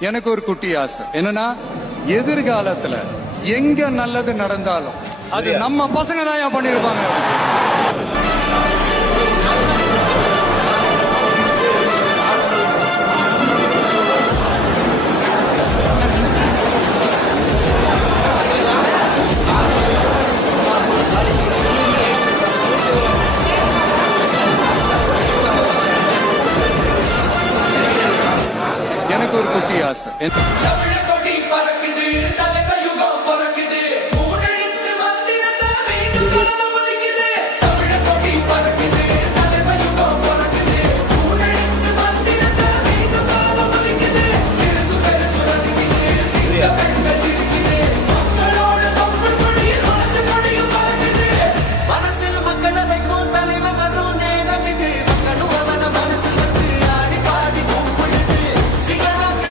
எனக்கு ஒரு குட்டி ஆசை என்னன்னா, எதிர்காலத்துல எங்க நல்லது நடந்தாலும் அது நம்ம பசங்க தான் பண்ணிருப்பாங்க. எனக்கு ஒரு குட்டி ஆசை.